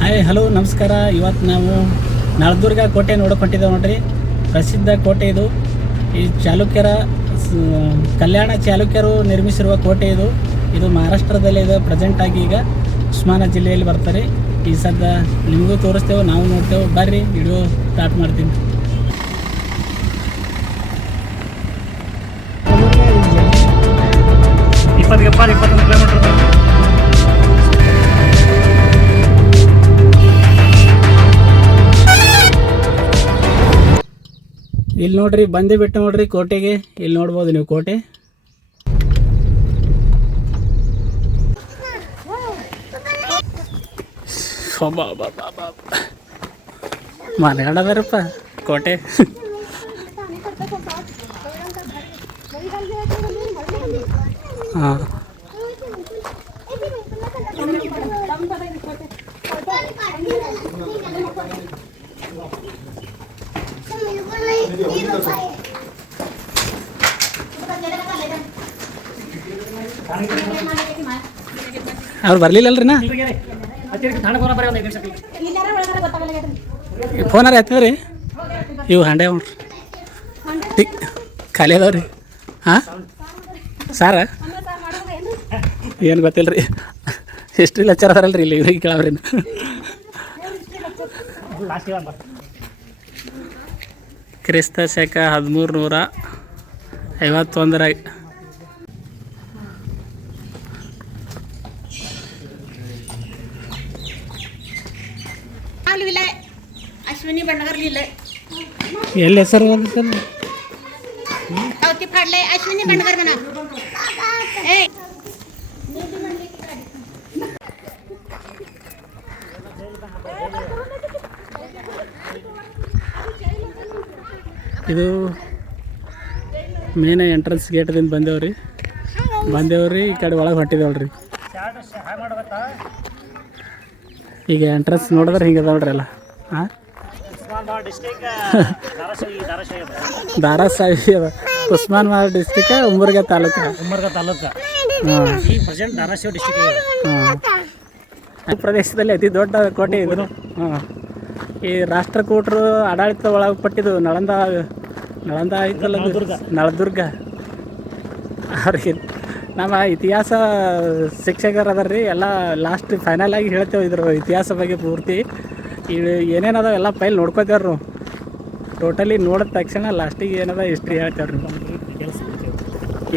Hi hello ನಮಸ್ಕಾರ. ಇವತ್ತು ನಾವು ನಳದುರ್ಗ ಕೋಟೆ ನೋಡೋಕೆ ಹೊಂಟಿದ್ದೇವೆ ನೋಡ್ರಿ. ಪ್ರಸಿದ್ಧ ಕೋಟೆ ಇದು. ಈ ಕಲ್ಯಾಣ ಚಾಲುಕ್ಯರು ನಿರ್ಮಿಸಿರುವ ಕೋಟೆ ಇದು. ಇದು ಮಹಾರಾಷ್ಟ್ರದಲ್ಲಿದೆ. ಪ್ರೆಸೆಂಟಾಗಿ ಈಗ ಉಸ್ಮಾನ ಜಿಲ್ಲೆಯಲ್ಲಿ ಬರ್ತಾರೆ. ಈ ಸದ್ದ ನಿಮಗೂ ತೋರಿಸ್ತೇವೆ, ನಾವು ನೋಡ್ತೇವೆ. ಬರ್ರಿ ವಿಡಿಯೋ ಸ್ಟಾರ್ಟ್ ಮಾಡ್ತೀನಿ. ಇಪ್ಪತ್ತೊಂದು ಕಿಲೋಮೀಟರ್. ಇಲ್ಲಿ ನೋಡ್ರಿ, ಬಂದೇ ಬಿಟ್ಟು ನೋಡ್ರಿ ಕೋಟೆಗೆ. ಇಲ್ಲಿ ನೋಡ್ಬೋದು ನೀವು ಕೋಟೆ. ಮನೆಗಡದಾರಪ್ಪ ಕೋಟೆ. ಹಾಂ, ಅವ್ರು ಬರ್ಲಿಲ್ಲಲ್ರಿ ನಾ ಫೋನಾರ ಹತ್ತಿದ್ರಿ. ಇವು ಹಂಡೆ ನೋಡ್ರಿ ಖಾಲಿ ಅದಾವ್ರಿ. ಹಾಂ ಸಾರ ಏನು ಗೊತ್ತಿಲ್ಲ ರೀ. ಹಿಸ್ಟ್ರಿ ಲೆಕ್ಚರ್ ಅದಾರಲ್ರಿ ಇಲ್ಲಿ, ಇವ್ರಿಗೆ ಕೇಳವ್ರಿ. ಕ್ರಿಸ್ತ ಶಕ 1351 अश्विनी बंडगर लिहिलंय. ಎಲ್ಲಿ ಹೆಸರು ಸರ್? पावती फाडलंय अश्विनी बंडगर म्हणा. ಇದು ಮೇನ್ ಎಂಟ್ರೆನ್ಸ್ ಗೇಟ್ದಿಂದ ಬಂದೇವ್ರಿ. ಈ ಕಡೆ ಒಳಗೆ ಹೊಂಟಿದೇವಲ್ರಿ. ಈಗ ಎಂಟ್ರೆನ್ಸ್ ನೋಡಿದ್ರೆ ಹಿಂಗೆ ನೋಡ್ರಿ ಎಲ್ಲ. ಹಾಂ, ಧಾರಾಸಾಹಿ ಅದ. ಉಸ್ಮಾನಾಬಾದ್ ಡಿಸ್ಟಿಕ್, ಉಮರ್ಗ ತಾಲೂಕು. ಈ ಪ್ರದೇಶದಲ್ಲಿ ಅತಿ ದೊಡ್ಡ ಕೋಟೆ ಇದು. ಹಾಂ, ಈ ರಾಷ್ಟ್ರಕೂಟರು ಆಡಳಿತ ಒಳಪಟ್ಟಿದ್ದು ನಳಂದ ಐತಲ್ಲ, ನಳದುರ್ಗ. ಅವ್ರಿಗೆ ನಮ್ಮ ಇತಿಹಾಸ ಶಿಕ್ಷಕರು ಅದಾರ ರೀ. ಎಲ್ಲ ಲಾಸ್ಟ್ ಫೈನಲ್ ಆಗಿ ಹೇಳ್ತೇವೆ ಇದ್ರ ಇತಿಹಾಸ ಬಗ್ಗೆ ಪೂರ್ತಿ. ಏನೇನದ ಎಲ್ಲ ಫೈಲ್ ನೋಡ್ಕೋತೇವ್ರಿ ನಾವು. ಟೋಟಲಿ ನೋಡಿದ ತಕ್ಷಣ ಲಾಸ್ಟಿಗೆ ಏನದ ಹಿಸ್ಟ್ರಿ ಹೇಳ್ತೇವ್ರಿ.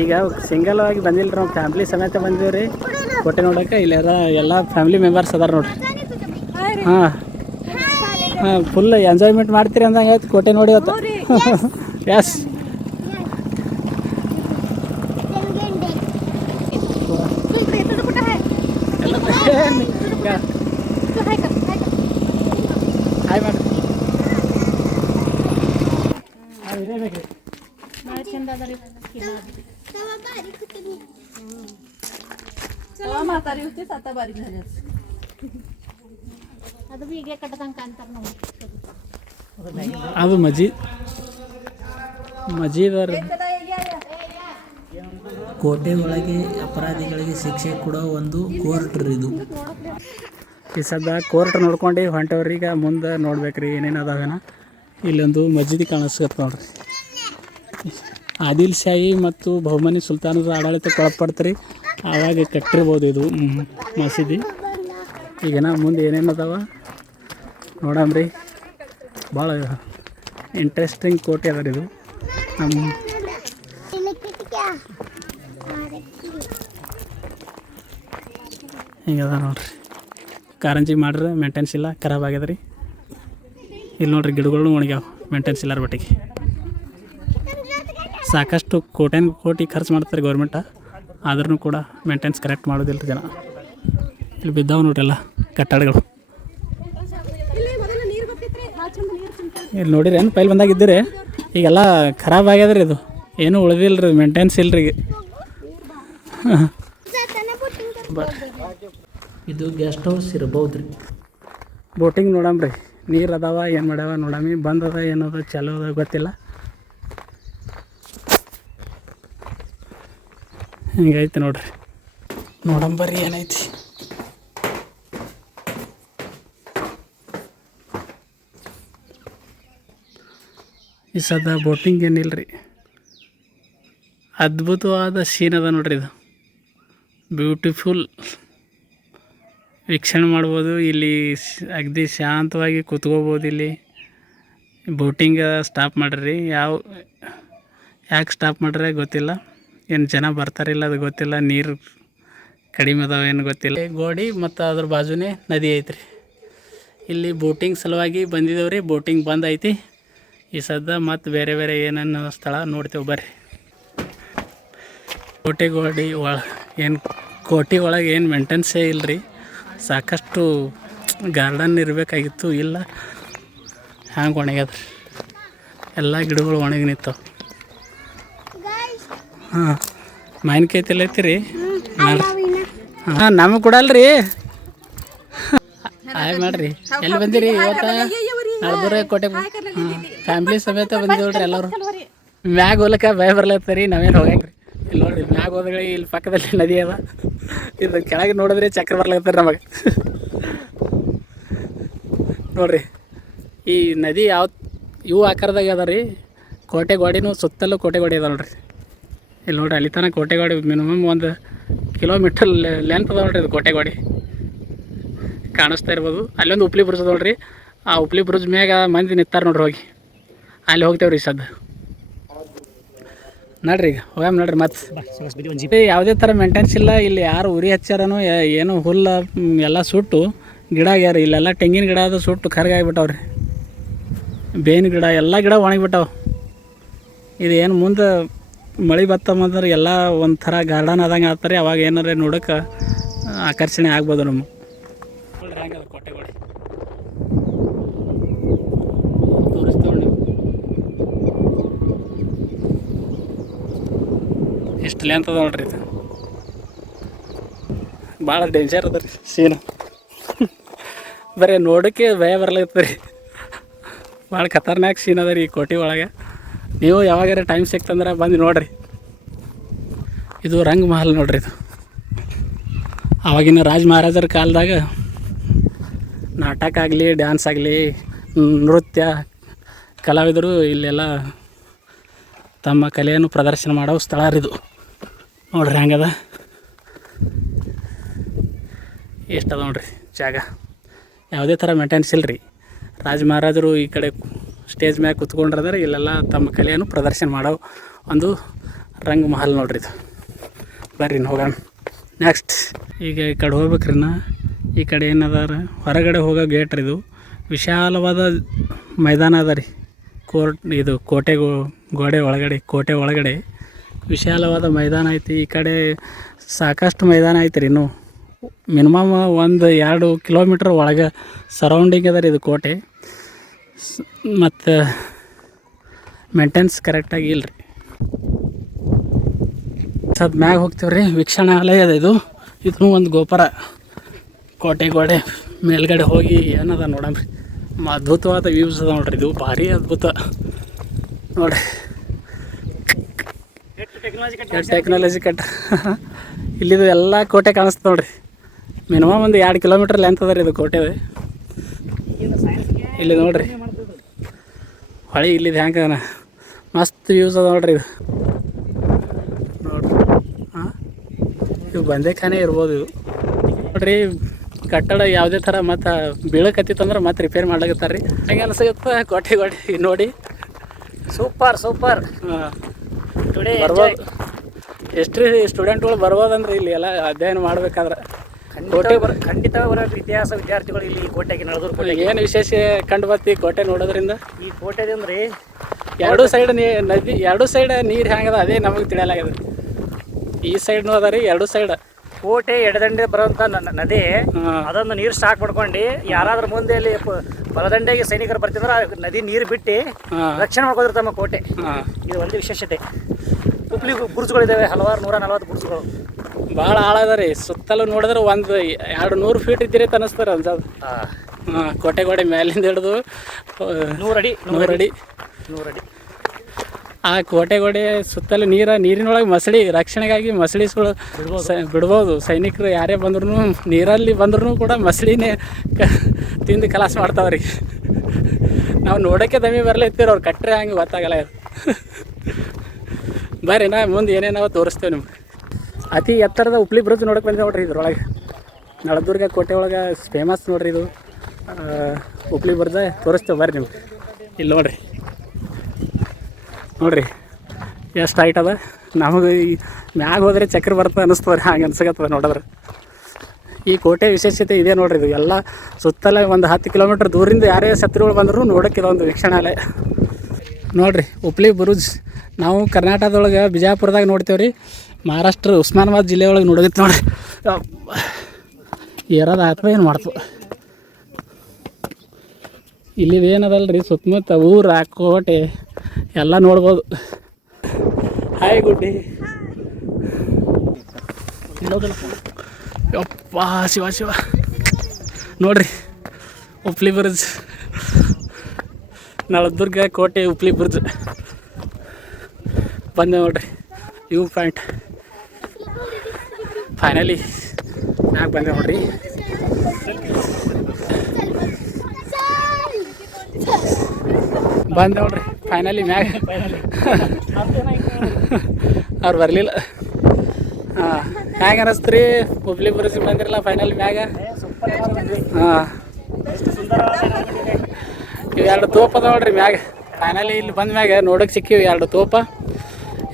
ಈಗ ಸಿಂಗಲ್ ಆಗಿ ಬಂದಿಲ್ಲ ರೀ, ನಾವು ಫ್ಯಾಮ್ಲಿ ಸಮೇತ ಬಂದೀವಿ ರೀ ಕೋಟೆ ನೋಡೋಕೆ. ಇಲ್ಲೆಲ್ಲ ಎಲ್ಲ ಫ್ಯಾಮಿಲಿ ಮೆಂಬರ್ಸ್ ಅದಾರ ನೋಡ್ರಿ. ಹಾಂ ಹಾಂ, ಫುಲ್ ಎಂಜಾಯ್ಮೆಂಟ್ ಮಾಡ್ತೀರಿ ಅಂದಂಗೆ ಆಯ್ತು ಕೋಟೆ ನೋಡಿ ಇವತ್ತು. ಎಸ್, ಹಾಯ್ ಮಾಡಿ. ಅದು ಮಜೀದರ್. ಕೋಟೆ ಒಳಗೆ ಅಪರಾಧಿಗಳಿಗೆ ಶಿಕ್ಷೆ ಕೊಡೋ ಒಂದು ಕೋರ್ಟ್ ಇದು. ಈ ಸದ್ದ ಕೋರ್ಟ್ ನೋಡ್ಕೊಂಡು ಹೊಂಟವ್ರಿ. ಈಗ ಮುಂದೆ ನೋಡ್ಬೇಕ್ರಿ ಏನೇನು ಅದಾವೇನ. ಇಲ್ಲೊಂದು ಮಸೀದಿ ಕಾಣಿಸ್ಕತ್ ನೋಡ್ರಿ. ಆದಿಲ್ ಶಾಹಿ ಮತ್ತು ಬಹುಮನಿ ಸುಲ್ತಾನರ ಆಡಳಿತಕ್ಕೆ ಒಳಪಡ್ತೀರಿ, ಆವಾಗ ಕಟ್ಟಿರ್ಬೋದು ಇದು ಮಸೀದಿ. ಈಗೇನ ಮುಂದೆ ಏನೇನು ಅದಾವ ನೋಡಮ್ರಿ. ಭಾಳ ಇಂಟ್ರೆಸ್ಟಿಂಗ್ ಕೋಟೆ ಅದ ಇದು. ನಮ್ಮ ಹಿಂಗದ ನೋಡ್ರಿ. ಕಾರಂಜಿ ಮಾಡ್ರೆ ಮೇಂಟೆನ್ಸ್ ಇಲ್ಲ, ಖರಾಬ್ ಆಗ್ಯದ ರೀ. ಇಲ್ಲಿ ನೋಡ್ರಿ ಗಿಡಗಳು ಒಣಗ್ಯಾವ, ಮೇಂಟೆನ್ಸ್ ಇಲ್ಲಾರ ಬಟ್ಟಿಗೆ. ಸಾಕಷ್ಟು ಕೋಟಿ ಖರ್ಚು ಮಾಡ್ತಾರೆ ಗೌರ್ಮೆಂಟ, ಆದ್ರೂ ಕೂಡ ಮೇಂಟೆನ್ಸ್ ಕರೆಕ್ಟ್ ಮಾಡೋದಿಲ್ಲ ರೀ ಜನ. ಇಲ್ಲಿ ಬಿದ್ದಾವೆ ನೋಡ್ರಿ ಎಲ್ಲ ಕಟ್ಟಡಗಳು. ಇಲ್ಲಿ ನೋಡಿರಿ ಏನು ಪೈಲ್ ಬಂದಾಗಿದ್ದೀರಿ. ಈಗೆಲ್ಲ ಖರಾಬ್ ಆಗ್ಯದ ರೀ. ಇದು ಏನೂ ಉಳಿದಿಲ್ಲ ರೀ, ಮೇಂಟೆನ್ಸ್ ಇಲ್ಲ ರೀ. ಇದು ಗೆಸ್ಟ್ ಹೌಸ್ ಇರ್ಬೋದು ರೀ. ಬೋಟಿಂಗ್ ನೋಡಮ್ರಿ. ನೀರು ಅದಾವ, ಏನು ಮಾಡ್ಯಾವ ನೋಡಮಿ. ಬಂದದ ಏನದ ಚಲೋ ಅದ ಗೊತ್ತಿಲ್ಲ. ಹಿಂಗೈತಿ ನೋಡ್ರಿ. ನೋಡಂಬರ್ರಿ ಏನೈತಿ. ಈ ಸದ ಬೋಟಿಂಗ್ ಏನಿಲ್ಲ ರೀ, ಅದ್ಭುತವಾದ ಸೀನ್ ಅದ ನೋಡ್ರಿ. ಇದು ಬ್ಯೂಟಿಫುಲ್ ವೀಕ್ಷಣೆ ಮಾಡ್ಬೋದು. ಇಲ್ಲಿ ಅಗದಿ ಶಾಂತವಾಗಿ ಕೂತ್ಕೋಬೋದು. ಇಲ್ಲಿ ಬೋಟಿಂಗ್ ಸ್ಟಾಪ್ ಮಾಡ್ರಿ. ಯಾಕೆ ಸ್ಟಾಪ್ ಮಾಡ್ರೆ ಗೊತ್ತಿಲ್ಲ, ಏನು ಜನ ಬರ್ತಾರಿಲ್ಲ ಅದು ಗೊತ್ತಿಲ್ಲ, ನೀರು ಕಡಿಮೆ ಅದಾವ ಏನು ಗೊತ್ತಿಲ್ಲ. ಗೋಡಿ ಮತ್ತು ಅದ್ರ ಬಾಜುನೇ ನದಿ ಐತ್ರಿ. ಇಲ್ಲಿ ಬೋಟಿಂಗ್ ಸಲುವಾಗಿ ಬಂದಿದ್ದೇವೆ ರೀ. ಬೋಟಿಂಗ್ ಬಂದ್ ಐತಿ. ಈ ಸದ್ದ ಮತ್ತು ಬೇರೆ ಬೇರೆ ಏನೇನು ಸ್ಥಳ ನೋಡ್ತೇವೆ ಬರ್ರಿ. ಕೋಟೆ ಒಳಗೆ ಏನು ಮೇಂಟೆನ್ಸೇ ಇಲ್ಲ ರೀ. ಸಾಕಷ್ಟು ಗಾರ್ಡನ್ ಇರಬೇಕಾಗಿತ್ತು, ಇಲ್ಲ ಹ್ಯಾಂಗೆ ಒಣಗ್ಯದ್ರಿ. ಎಲ್ಲ ಗಿಡಗಳು ಒಣಗಿ ನಿಂತಾವೆ. ಹಾಂ, ಮಾವಿನಕಾಯಿ ತಿಲ್ಲೈತಿರಿ. ಹಾಂ, ನಮಗೆ ಕೊಡಲ್ರಿ. ಹಾಯ್ ಮಾಡ್ರಿ. ಎಲ್ಲಿ ಬಂದಿರಿ ಇವತ್ತು? ನಳದುರ್ಗ ಕೋಟೆ ಫ್ಯಾಮ್ಲಿ ಸಮೇತ ಬಂದಿವ್ರಿ ಎಲ್ಲರೂ. ಮ್ಯಾಗ ಹೋಗ್ಲಿಕ್ಕೆ ಭಯ ಬರ್ಲತ್ತರಿ, ನಾವೇನು ಹೋಗ್ಯಾಕ್ರಿ. ಇಲ್ಲಿ ನೋಡ್ರಿ, ಮ್ಯಾಗ ಹೋದ್ರೆ ಇಲ್ಲಿ ಪಕ್ಕದಲ್ಲಿ ನದಿ ಅದ. ಇದು ಕೆಳಗೆ ನೋಡಿದ್ರೆ ಚಕ್ರ ಬರ್ಲತ್ತಾರೆ ನಮಗೆ. ನೋಡ್ರಿ, ಈ ನದಿ ಇವು ಆಕಾರದಾಗ ಅದ ರೀ. ಕೋಟೆ ಗೋಡಿನೂ ಸುತ್ತಲೂ ಕೋಟೆ ಗೋಡಿ ಅದ ನೋಡ್ರಿ. ಇಲ್ಲಿ ನೋಡ್ರಿ, ಅಲ್ಲಿ ತನಕ ಕೋಟೆ ಗೋಡಿ ಮಿನಿಮಮ್ 1 ಕಿಲೋಮೀಟರ್ ಲೆಂತ್ ಅದ ನೋಡ್ರಿ. ಇದು ಕೋಟೆ ಗೋಡಿ ಕಾಣಿಸ್ತಾ ಇರ್ಬೋದು. ಅಲ್ಲೊಂದು ಉಪ್ಲಿ ಬ್ರಿಡ್ಜ್ ಅದ ನೋಡ್ರಿ. ಆ ಉಪ್ಲಿ ಬ್ರಿಡ್ಜ್ ಮ್ಯಾಗ ಮಂದಿ ನಿಂತಾರೆ ನೋಡ್ರಿ. ಹೋಗಿ ಅಲ್ಲಿ ಹೋಗ್ತೇವ್ರಿ ಸದ್ದ. ನೋಡ್ರಿ, ಈಗ ಹೋಗಾಮ ನೋಡ್ರಿ. ಮತ್ತು ಯಾವುದೇ ಥರ ಮೇಂಟೆನ್ಸ್ ಇಲ್ಲ. ಇಲ್ಲಿ ಯಾರು ಉರಿ ಹಚ್ಚಾರನೋ ಏನು ಹುಲ್ಲು ಎಲ್ಲ ಸುಟ್ಟು ಗಿಡ ಆಗ್ಯಾರ. ಇಲ್ಲೆಲ್ಲ ತೆಂಗಿನ ಗಿಡ ಅದು ಸುಟ್ಟು ಕರ್ಗಾಗಿಬಿಟ್ಟವ್ರಿ. ಬೇವಿನ ಗಿಡ ಎಲ್ಲ ಗಿಡ ಒಣಗಿಬಿಟ್ಟವು. ಇದು ಏನು ಮುಂದೆ ಮಳೆ ಬತ್ತಂದ್ರೆ ಎಲ್ಲ ಒಂಥರ ಗಾರ್ಡನ್ ಆದಂಗೆ ಆಗ್ತಾರೆ. ಅವಾಗ ಏನಾರ ನೋಡೋಕೆ ಆಕರ್ಷಣೆ ಆಗ್ಬೋದು ನಮಗೆ. ನೋಡ್ರಿ ಹೆಂಗದ ಕೋಟೆಗಳು ತೋರಿಸ್ತೇವೆ ನೀವು. ಎಷ್ಟು ಲೆಂತ್ ಅದ ನೋಡ್ರಿ. ಇದು ಭಾಳ ಡೇಂಜರ್ ಅದ ರೀ ಸೀನು. ಬರೀ ನೋಡೋಕ್ಕೆ ಭಯ ಬರ್ಲತ್ತದ ರೀ. ಭಾಳ ಖತರ್ನಾಕ್ ಸೀನ್ ಅದ ರೀ ಈ ಕೋಟೆ ಒಳಗೆ. ನೀವು ಯಾವಾಗಾರ ಟೈಮ್ ಸಿಕ್ತಂದ್ರೆ ಬಂದು ನೋಡಿರಿ. ಇದು ರಂಗ ಮಹಲ್ ನೋಡ್ರಿ. ಇದು ಆವಾಗಿನ ರಾಜ ಮಹಾರಾಜರ ಕಾಲದಾಗ ನಾಟಕ ಆಗಲಿ, ಡ್ಯಾನ್ಸ್ ಆಗಲಿ, ನೃತ್ಯ ಕಲಾವಿದರು ಇಲ್ಲೆಲ್ಲ ತಮ್ಮ ಕಲೆಯನ್ನು ಪ್ರದರ್ಶನ ಮಾಡೋ ಸ್ಥಳ ರೀ ಇದು. ನೋಡ್ರಿ ಹೆಂಗದ, ಎಷ್ಟದ ನೋಡ್ರಿ ಜಾಗ. ಯಾವುದೇ ಥರ ಮೇಂಟೆನ್ಸ್ ಇಲ್ಲ ರೀ. ರಾಜ ಮಹಾರಾಜರು ಈ ಕಡೆ ಸ್ಟೇಜ್ ಮ್ಯಾಗ ಕುತ್ಕೊಂಡ್ರೆ ಇಲ್ಲೆಲ್ಲ ತಮ್ಮ ಕಲೆಯನ್ನು ಪ್ರದರ್ಶನ ಮಾಡೋ ಒಂದು ರಂಗ ಮಹಲ್ ನೋಡ್ರಿ ಇದು. ಬರ್ರಿ ಹೋಗೋಣ ನೆಕ್ಸ್ಟ್. ಈಗ ಈ ಕಡೆ ಹೋಗ್ಬೇಕ್ರಿ. ಈ ಕಡೆ ಏನದ ಹೊರಗಡೆ ಹೋಗೋ ಗೇಟ್ ರೀ ಇದು. ವಿಶಾಲವಾದ ಮೈದಾನ ಅದ ರೀ. ಇದು ಗೋಡೆ ಒಳಗಡೆ, ಕೋಟೆ ಒಳಗಡೆ ವಿಶಾಲವಾದ ಮೈದಾನ ಐತಿ. ಈ ಕಡೆ ಸಾಕಷ್ಟು ಮೈದಾನ ಐತಿ ರೀ. ಇನ್ನೂ ಮಿನಿಮಮ್ 1-2 ಕಿಲೋಮೀಟ್ರ್ ಒಳಗೆ ಸರೌಂಡಿಂಗ್ ಅದ ರೀ ಇದು ಕೋಟೆ. ಮತ್ತು ಮೇಂಟೆನ್ಸ್ ಕರೆಕ್ಟಾಗಿ ಇಲ್ಲ ರೀ. ಸದ್ ಮ್ಯಾಗ ಹೋಗ್ತೀವಿ ರೀ. ವೀಕ್ಷಣಾಲಯ ಅದ ಇದು. ಇದೂ ಒಂದು ಗೋಪುರ. ಕೋಟೆ ಗೋಡೆ ಮೇಲ್ಗಡೆ ಹೋಗಿ ಏನದ ನೋಡಮ್ರಿ. ಅದ್ಭುತವಾದ ವ್ಯೂಸ್ ಅದ ನೋಡ್ರಿ. ಇದು ಭಾರಿ ಅದ್ಭುತ ನೋಡ್ರಿ. Technology cut. ಇಲ್ಲಿದು ಎಲ್ಲ ಕೋಟೆ ಕಾಣಿಸ್ತ ನೋಡ್ರಿ. ಮಿನಿಮಮ್ 2 ಕಿಲೋಮೀಟ್ರ್ ಲೆಂತ್ ಅದ ರೀ ಇದು ಕೋಟೆ. ಇಲ್ಲಿ ನೋಡ್ರಿ ಹೊಳಿ ಇಲ್ಲಿದು ಹೆಂಗೆ ಮಸ್ತ್ ವ್ಯೂಸ್ ಅದ ನೋಡ್ರಿ. ಇದು ನೋಡ್ರಿ. ಹಾಂ, ಇವು ಬಂದೇಖಾನೆ ಇರ್ಬೋದು ಇದು ನೋಡ್ರಿ. ಕಟ್ಟಡ ಯಾವುದೇ ಥರ ಮತ್ತು ಬೀಳಕತ್ತಿತ್ತಂದ್ರೆ ಮತ್ತೆ ರಿಪೇರಿ ಮಾಡ್ಲಾಗತ್ತಾರೆ ರೀ. ಹೆಂಗೆ ಅನ್ಸುತ್ತೆ ಕೋಟೆ ನೋಡಿ. ಸೂಪರ್. ಹಾಂ, ಬರ್ಬೋದು. ಎಷ್ಟು ರೀ ಸ್ಟೂಡೆಂಟ್ಗಳು ಬರ್ಬೋದಂದ್ರೆ ಇಲ್ಲಿ ಎಲ್ಲ ಅಧ್ಯಯನ ಮಾಡ್ಬೇಕಾದ್ರೆ. ಖಂಡಿತವಾಗಿ ಬರೋ ಇತಿಹಾಸ ವಿದ್ಯಾರ್ಥಿಗಳು ಇಲ್ಲಿ ಕೋಟೆಗೆ ನಡೆದ್ರು. ಏನು ವಿಶೇಷ ಕಂಡು ಬರ್ತಿ ಕೋಟೆ ನೋಡೋದ್ರಿಂದ? ಈ ಕೋಟೆದಿಂದ ರೀ ಎರಡು ಸೈಡ್ ನದಿ, 2 ಸೈಡ್ ನೀರು ಹೆಂಗದ ಅದೇ ನಮಗೆ ತಿಳಿಯಲಾಗ್ಯದ. ಈ ಸೈಡ್ನೂ ಅದ ರೀ 2 ಸೈಡ್. ಕೋಟೆ ಎಡದಂಡೆ ಬರುವಂಥ ನದಿ ಅದೊಂದು ನೀರು ಸ್ಟಾಕ್ ಮಾಡ್ಕೊಂಡು ಯಾರಾದ್ರೂ ಮುಂದೆ ಅಲ್ಲಿ ಬಲದಂಡೆಗೆ ಸೈನಿಕರು ಬರ್ತಿದ್ರೆ ನದಿ ನೀರು ಬಿಟ್ಟು ರಕ್ಷಣೆ ಮಾಡ್ಕೋದ್ರು ತಮ್ಮ ಕೋಟೆ. ಇದು ಒಂದು ವಿಶೇಷತೆ. ಉಪ್ಲಿ ಬುರ್ಜ್ಗಳಿದ್ದಾವೆ, ಹಲವಾರು 140 ಬುರ್ಜ್ಗಳು. ಭಾಳ ಆಳದ ರೀ. ಸುತ್ತಲೂ ನೋಡಿದ್ರೆ 100-200 ಫೀಟ್ ಇದ್ದಿರಿ ಅನಿಸ್ತಾರೆ ಅನ್ಸೋದು. ಹಾಂ, ಕೋಟೆ ಗೋಡೆ ಮೇಲಿಂದ ಹಿಡಿದು 100 ಅಡಿ. ಆ ಕೋಟೆ ಗೋಡೆ ಸುತ್ತಲೂ ನೀರಿನೊಳಗೆ ಮಸಳಿ ರಕ್ಷಣೆಗಾಗಿ ಮಸಳಿಗಳು ಬಿಡ್ಬೋದು. ಸೈನಿಕರು ಯಾರೇ ಬಂದ್ರೂ ನೀರಲ್ಲಿ ಬಂದ್ರೂ ಕೂಡ ಮಸಳಿನೇ ತಿಂದು ಕಲಾಸ ಮಾಡ್ತಾವ್ರಿ. ನಾವು ನೋಡೋಕ್ಕೆ ದಮ್ಮಿ ಬರ್ಲೈತೀರಿ, ಅವ್ರು ಕಟ್ಟರೆ ಹಂಗೆ ಗೊತ್ತಾಗಲ್ಲ ಇದು. ಬರ್ರಿ ನಾ ಮುಂದೆ ಏನೇನವ ತೋರಿಸ್ತೇವೆ ನಿಮ್ಗೆ. ಅತಿ ಎತ್ತರದ ಉಪ್ಲಿ ಬ್ರಿಡ್ಜ್ ನೋಡಕ್ಕೆ ಬಂದೆ ನೋಡ್ರಿ. ಇದ್ರೊಳಗೆ ನಳದುರ್ಗ ಕೋಟೆ ಒಳಗೆ ಫೇಮಸ್ ನೋಡ್ರಿ ಇದು ಉಪ್ಲಿ ಬ್ರಿಡ್ಜ್. ತೋರಿಸ್ತೇವೆ ಬರ್ರಿ ನಿಮ್ಗೆ. ಇಲ್ಲಿ ನೋಡ್ರಿ ಎಷ್ಟು ಹೈಟ್ ಅದ. ನಮಗೆ ಈ ಮ್ಯಾಗ ಹೋದರೆ ಚಕ್ರ ಬರ್ತದೆ ಅನ್ನಿಸ್ತದೆ, ಹಂಗೆ ಅನ್ಸಕತ್ತದ ನೋಡಿದ್ರೆ. ಈ ಕೋಟೆ ವಿಶೇಷತೆ ಇದೆ ನೋಡ್ರಿ. ಇದು ಎಲ್ಲ ಸುತ್ತಲೇ ಒಂದು 10 ಕಿಲೋಮೀಟ್ರ್ ದೂರಿಂದ ಯಾರೇ ಶತ್ರುಗಳು ಬಂದರೂ ನೋಡೋಕೆ ಇದೊಂದು ವೀಕ್ಷಣಾಲಯ ನೋಡ್ರಿ. ಉಪ್ಲಿ ಬ್ರಿಡ್ಜ್ ನಾವು ಕರ್ನಾಟಕದೊಳಗೆ ಬಿಜಾಪುರದಾಗ ನೋಡ್ತೇವೆ ರೀ. ಮಹಾರಾಷ್ಟ್ರ ಉಸ್ಮಾನಾಬಾದ್ ಜಿಲ್ಲೆ ಒಳಗೆ ನೋಡೋದಿತ್ತು ನೋಡ್ರಿ. ಏರೋದು ಅಥವಾ ಏನು ಮಾಡ್ತು. ಇಲ್ಲಿ ಏನದಲ್ಲ ರೀ, ಸುತ್ತಮುತ್ತ ಊರ ಕೋಟೆ ಎಲ್ಲ ನೋಡ್ಬೋದು. ಹಾಯ್ ಗುಡ್ಡಿ. ಯಪ್ಪ ಶಿವ ನೋಡ್ರಿ ಉಪ್ಲಿ ಬ್ರಿಡ್ಜ್, ನಳದುರ್ಗ ಕೋಟೆ ಉಪ್ಲಿ ಬ್ರಿಡ್ಜ್ ಬಂದೆ ನೋಡ್ರಿ. ವ್ಯೂ ಪಾಯಿಂಟ್ ಫೈನಲಿ ಮ್ಯಾಗ ಬಂದೆ ನೋಡ್ರಿ. ಬಂದೆ ನೋಡ್ರಿ ಫೈನಲಿ ಮ್ಯಾಗ. ಅವ್ರು ಬರಲಿಲ್ಲ. ಹಾಂ, ಹ್ಯಾಂಗೆ ಅನ್ನಿಸ್ತು ರೀ ಉಪ್ಲಿ ಬ್ರಿಡ್ಜ್ ಬಂದಿರಲ್ಲ ಫೈನಲ್ ಮ್ಯಾಗ? ಹಾಂ, ಇವು 2 ತೋಪ ಅದ ನೋಡ್ರಿ ಮ್ಯಾಗ. ಫೈನಲಿ ಇಲ್ಲಿ ಬಂದ ಮ್ಯಾಗ ನೋಡೋಕೆ ಸಿಕ್ಕಿವಿ 2 ತೋಪ.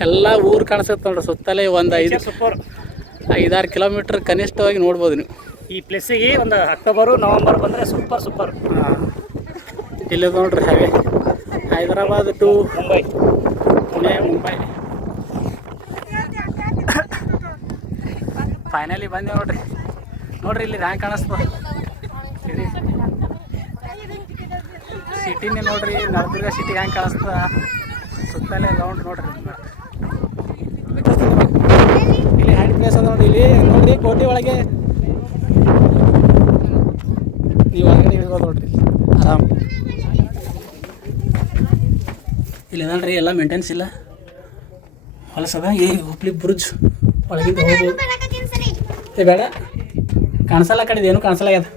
ಎಲ್ಲ ಊರು ಕಾಣಿಸುತ್ತೆ ನೋಡ್ರಿ. ಸುತ್ತಲೇ ಒಂದು 5-6 ಕಿಲೋಮೀಟ್ರ್ ಕನಿಷ್ಠವಾಗಿ ನೋಡ್ಬೋದು ನೀವು. ಈ ಪ್ಲೇಸಿಗೆ ಒಂದು ಅಕ್ಟೋಬರು ನವಂಬರ್ ಬಂದರೆ ಸೂಪರ್. ಹಾಂ, ಇಲ್ಲಿ ನೋಡ್ರಿ ಹಾಗೆ ಹೈದರಾಬಾದ್ ಟು ಪುಣೆ ಮುಂಬೈ. ಫೈನಲಿ ಬಂದೆ ನೋಡ್ರಿ ಇಲ್ಲಿ ಹ್ಯಾಂಗೆ ಕಾಣಿಸ್ತದೆ ಸಿಟಿನೇ ನೋಡ್ರಿ. ನಳದುರ್ಗ ಸಿಟಿ ಹ್ಯಾಂಗೆ ಕಾಣಿಸ್ತದ ಸುತ್ತಲೇ ರೌಂಡ್ ನೋಡ್ರಿ. ಇಲ್ಲಿ ಹ್ಯಾಂಡ್ ಪ್ಲೇಸ್ ಅದ ನೋಡ್ರಿ. ಇಲ್ಲಿ ನೋಡ್ರಿ ಕೋಟೆ ಒಳಗೆ ನೀವು ಒಳಗಡೆ ಇಳ್ಬೋದು ನೋಡ್ರಿ ಆರಾಮ್. ಇಲ್ಲಿ ಅದಲ್ರಿ ಎಲ್ಲ ಮೇಂಟೆನ್ಸ್ ಇಲ್ಲ, ಹೊಲಸದ. ಈ ಉಪ್ಲಿ ಬ್ರಿಡ್ಜ್ ಒಳಗಿಂದ ಹೋಗ್ಬೋದು. ಏ ಬೇಡ, ಕಾಣಿಸಲ್ಲ ಕಡೆದು, ಏನು ಕಾಣಿಸಲ್ಲ ಆಗ್ಯದ.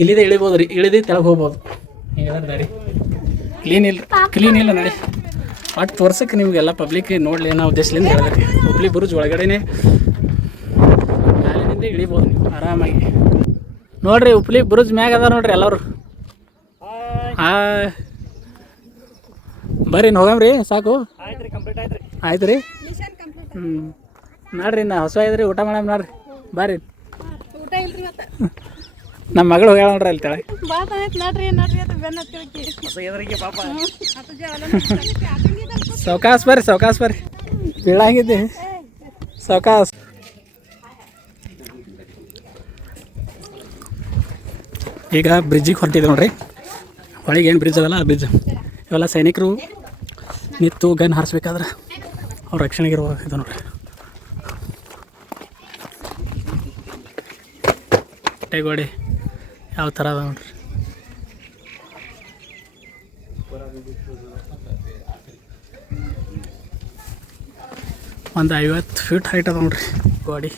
ಇಲ್ಲಿದೆ ಇಳಿಬೋದು ರೀ, ಇಳಿದು ತೆಳಗೆ ಹೋಗ್ಬೋದು. ಈಗ ನಡಿ ಕ್ಲೀನ್ ಇಲ್ಲ ನಡಿ. ಒಟ್ಟು ತೋರ್ಸಕ್ಕೆ ನಿಮಗೆಲ್ಲ ಪಬ್ಲಿಕ್ ನೋಡಲಿ ಅನ್ನೋ ಉದ್ದೇಶದಿಂದ ಹೇಳಿದ್ರಿ. ಉಪ್ಲಿ ಬ್ರಿಡ್ಜ್ ಒಳಗಡೆನೆ ಮ್ಯಾಲಿನಿಂದ ಇಳಿಬೋದು ನೀವು ಆರಾಮಾಗಿ. ನೋಡ್ರಿ ಉಪ್ಲಿ ಬ್ರಿಡ್ಜ್ ಮ್ಯಾಗ ಅದ ನೋಡ್ರಿ ಎಲ್ಲರೂ. ಹಾಂ, ಬರ್ರಿ ಹೋಗಮ್ರಿ. ಸಾಕು ಆಯ್ತು ರೀ. ನೋಡ್ರಿ ನಾ ಹೊಸ ಇದ್ರಿ, ಊಟ ಮಾಡಮ್ ನೋಡ್ರಿ. ಬರ್ರಿ. ನಮ್ಮ ಮಗಳು ಹೋಗ್ಯಾಳ ನೋಡ್ರಿ ಅಲ್ಲಿ ತೆಳಗೆ. ಸಾವ್ಕಾಸ್ ಬರ್ರಿ ಬೀಳಾಗಿದ್ದೆ. ಸಾವ್ಕಾಸ್. ಈಗ ಬ್ರಿಡ್ಜಿಗೆ ಹೊರಟಿದೆ ನೋಡ್ರಿ. ಹೊಳಿಗೆ ಏನು ಬ್ರಿಡ್ಜ್ ಅದಲ್ಲ ಆ ಬ್ರಿಡ್ಜ್. ಇವೆಲ್ಲ ಸೈನಿಕರು ನಿಂತು ಗನ್ ಹಾರಿಸ್ಬೇಕಾದ್ರೆ ಅವ್ರ ರಕ್ಷಣೆಗೆ ಇರುವ ಇದು ನೋಡ್ರಿ. ಗೋಡೆ ಯಾವ ಥರ ಅದ ನೋಡ್ರಿ. ಒಂದು 50 ಫೀಟ್ ಹೈಟ್ ಅದ ನೋಡ್ರಿ ಗೋಡೆ.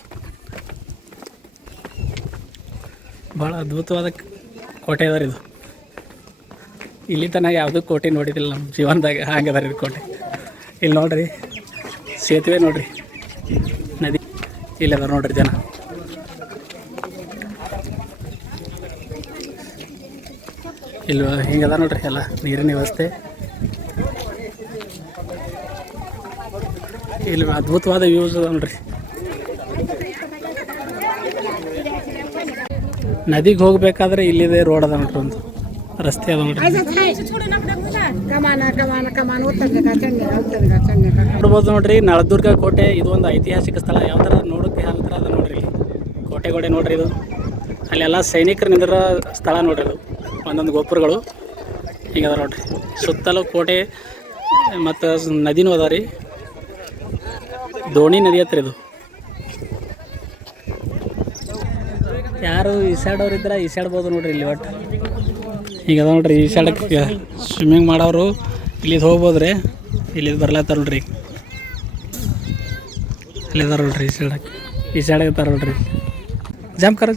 ಭಾಳ ಅದ್ಭುತವಾದ ಕೋಟೆ ಅದ ರೀ ಇದು. ಇಲ್ಲಿ ತನಕ ಯಾವುದೂ ಕೋಟೆ ನೋಡಿದಿಲ್ಲ ನಮ್ಮ ಜೀವನದಾಗ, ಹಾಗೆ ಅದ ರೀ ಕೋಟೆ. ಇಲ್ಲಿ ನೋಡ್ರಿ ಸೇತುವೆ ನೋಡ್ರಿ, ನದಿ ಇಲ್ಲಿ ಅದ ನೋಡ್ರಿ ಜನ. ಇಲ್ಲಿ ಹಿಂಗದ ನೋಡ್ರಿ ಎಲ್ಲ ನೀರಿನ ವ್ಯವಸ್ಥೆ. ಇಲ್ಲಿ ಅದ್ಭುತವಾದ ವ್ಯೂಸ್ ಅದ ನೋಡ್ರಿ. ನದಿಗೆ ಹೋಗ್ಬೇಕಾದ್ರೆ ಇಲ್ಲಿದೆ ರೋಡ್ ಅದ ನೋಡ್ರಿ, ಒಂದು ರಸ್ತೆ ಅದ ನೋಡ್ರಿ. ನೋಡ್ಬೋದು ನೋಡ್ರಿ ನಳದುರ್ಗ ಕೋಟೆ. ಇದು ಒಂದು ಐತಿಹಾಸಿಕ ಸ್ಥಳ. ಯಾವ ಥರ ನೋಡೋಕ್ಕೆ ಯಾವ ಥರ ಅದ ನೋಡ್ರಿ. ಇಲ್ಲಿ ಕೋಟೆ ನೋಡ್ರಿ ಇದು. ಅಲ್ಲೆಲ್ಲ ಸೈನಿಕರು ನಿಂದಿರೋ ಸ್ಥಳ ನೋಡ್ರಿ ಇದು. ಒಂದೊಂದು ಗೋಪುರಗಳು ಹಿಂಗದ ನೋಡ್ರಿ. ಸುತ್ತಲೂ ಕೋಟೆ ಮತ್ತು ನದಿನೂ ಅದ ರೀ. ದೋಣಿ ನದಿ ಹತ್ರ ಇದು. ಯಾರು ಈಸಾಡೋರು ಇದ್ರೆ ಈಸಾಡ್ಬೋದು ನೋಡ್ರಿ ಇಲ್ಲಿ. ಒಟ್ಟು ಈಗ ಅದ ನೋಡ್ರಿ ಈಸಾಡಕ್ಕೆ ಸ್ವಿಮ್ಮಿಂಗ್ ಮಾಡೋರು ಇಲ್ಲಿದು ಹೋಗ್ಬೋದು ರೀ. ಇಲ್ಲಿದು ಬರ್ಲತ್ತಾರ ನೋಡ್ರಿ. ಇಲ್ಲಿದಾರ ನೋಡ್ರಿ ಈಸಾಡಕ್ಕೆ ನೋಡ್ರಿ. ಜಂಪ್ ಕರ.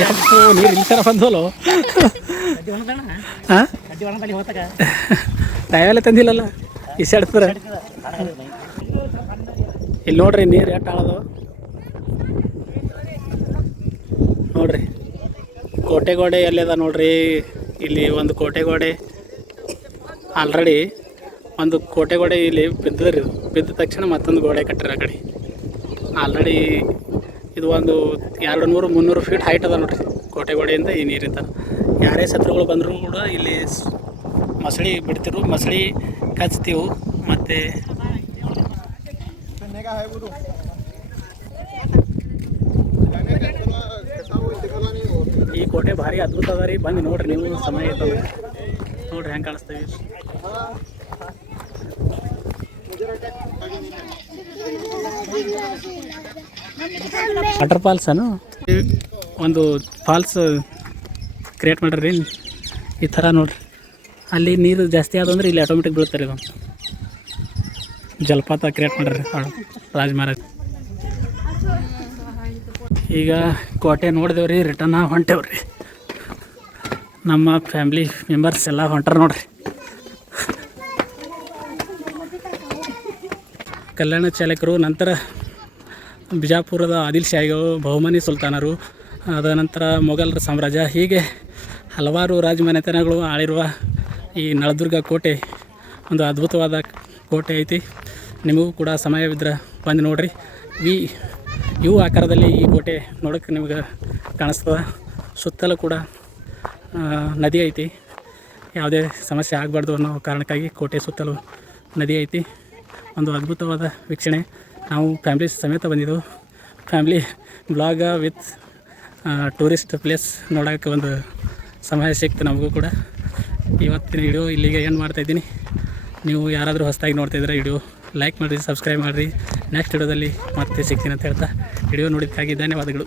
ಯಪ್ಪು ನೀರು ಇಲ್ಲಿ ಥರ ಬಂದೋಲು ಹಾಂ ದಯವೆಲ್ಲ ತಂದಿಲ್ಲಲ್ಲ ಇಸಾಡ್ತಾರೆ ಇಲ್ಲಿ ನೋಡ್ರಿ ನೀರು ಎಷ್ಟು ಆಳದು ನೋಡ್ರಿ ಕೋಟೆಗೋಡೆ ಎಲ್ಲಿದೆ ನೋಡ್ರಿ ಇಲ್ಲಿ ಒಂದು ಕೋಟೆಗೋಡೆ ಆಲ್ರೆಡಿ ಒಂದು ಕೋಟೆಗೋಡೆ ಇಲ್ಲಿ ಬಿದ್ದದ್ರಿ ಬಿದ್ದ ತಕ್ಷಣ ಮತ್ತೊಂದು ಗೋಡೆ ಕಟ್ಟಿರ ಆ ಕಡೆ ಆಲ್ರೆಡಿ ಇದು ಒಂದು 200-300 ಫೀಟ್ ಹೈಟ್ ಅದ ನೋಡ್ರಿ ಕೋಟೆಗೋಡೆಯಿಂದ ಈ ನೀರಿಂದ ಯಾರೇ ಶತ್ರುಗಳು ಬಂದರೂ ಕೂಡ ಇಲ್ಲಿ ಮೊಸಳಿ ಬಿಡ್ತಿರು ಮೊಸಳಿ ಕಚ್ತೀವು ಮತ್ತು ಈ ಕೋಟೆ ಭಾರಿ ಅದ್ಭುತ ಅದ ರೀ ಬಂದು ನೋಡ್ರಿ ನೀವು ಸಮಯ ಇರ್ತದೆ ನೋಡ್ರಿ ಹೆಂಗೆ ಕಾಣಿಸ್ತೀವಿ ವಾಟರ್ ಫಾಲ್ಸನು ಒಂದು ಫಾಲ್ಸ್ ಕ್ರಿಯೇಟ್ ಮಾಡ್ರಿ ಈ ಥರ ನೋಡ್ರಿ ಅಲ್ಲಿ ನೀರು ಜಾಸ್ತಿ ಆದಂದ್ರೆ ಇಲ್ಲಿ ಆಟೋಮೆಟಿಕ್ ಬೀಳ್ತಾರೆ ಇದು ಜಲಪಾತ ಕ್ರಿಯೇಟ್ ಮಾಡ್ರಿ ರಾಜ ಮಹಾರಾಜ್ ಈಗ ಕೋಟೆ ನೋಡಿದೇವ್ರಿ ರಿಟರ್ನ್ ಹೊಂಟೇವ್ರಿ ನಮ್ಮ ಫ್ಯಾಮ್ಲಿ ಮೆಂಬರ್ಸ್ ಎಲ್ಲ ಹೊಂಟಾರ ನೋಡ್ರಿ ಕಲ್ಯಾಣ ಚಾಲಕರು ನಂತರ ಬಿಜಾಪುರದ ಆದಿಲ್ ಶಾಹಿಗಳು ಬಹುಮನಿ ಸುಲ್ತಾನರು ಅದ ನಂತರ ಮೊಘಲರ ಸಾಮ್ರಾಜ್ಯ ಹೀಗೆ ಹಲವಾರು ರಾಜಮನೆತನಗಳು ಆಳಿರುವ ಈ ನಳದುರ್ಗ ಕೋಟೆ ಒಂದು ಅದ್ಭುತವಾದ ಕೋಟೆ ಐತಿ ನಿಮಗೂ ಕೂಡ ಸಮಯವಿದ್ರೆ ಬಂದು ನೋಡಿರಿ ಇವು ಆಕಾರದಲ್ಲಿ ಈ ಕೋಟೆ ನೋಡೋಕ್ಕೆ ನಿಮ್ಗೆ ಕಾಣಿಸ್ತದೆ ಸುತ್ತಲೂ ಕೂಡ ನದಿ ಐತಿ ಯಾವುದೇ ಸಮಸ್ಯೆ ಆಗಬಾರ್ದು ಅನ್ನೋ ಕಾರಣಕ್ಕಾಗಿ ಕೋಟೆ ಸುತ್ತಲೂ ನದಿ ಐತಿ ಒಂದು ಅದ್ಭುತವಾದ ವೀಕ್ಷಣೆ ನಾವು ಫ್ಯಾಮ್ಲಿ ಸಮೇತ ಬಂದಿದ್ದೆವು family blog with tourist place ನೋಡೋಕ್ಕೆ ಒಂದು ಸಮಯ ಸಿಕ್ತು ನಮಗೂ ಕೂಡ ಇವತ್ತಿನ ವಿಡಿಯೋ ಇಲ್ಲಿಗೆ ಏನು ಮಾಡ್ತಾಯಿದ್ದೀನಿ ನೀವು ಯಾರಾದರೂ ಹೊಸದಾಗಿ ನೋಡ್ತಾಯಿದ್ರೆ ವಿಡಿಯೋ ಲೈಕ್ ಮಾಡಿರಿ ಸಬ್ಸ್ಕ್ರೈಬ್ ಮಾಡಿರಿ ನೆಕ್ಸ್ಟ್ ವಿಡಿಯೋದಲ್ಲಿ ಮತ್ತೆ ಸಿಗ್ತೀನಿ ಅಂತ ಹೇಳ್ತಾ ವಿಡಿಯೋ ನೋಡಿದ್ದಕ್ಕಾಗಿ ಧನ್ಯವಾದಗಳು.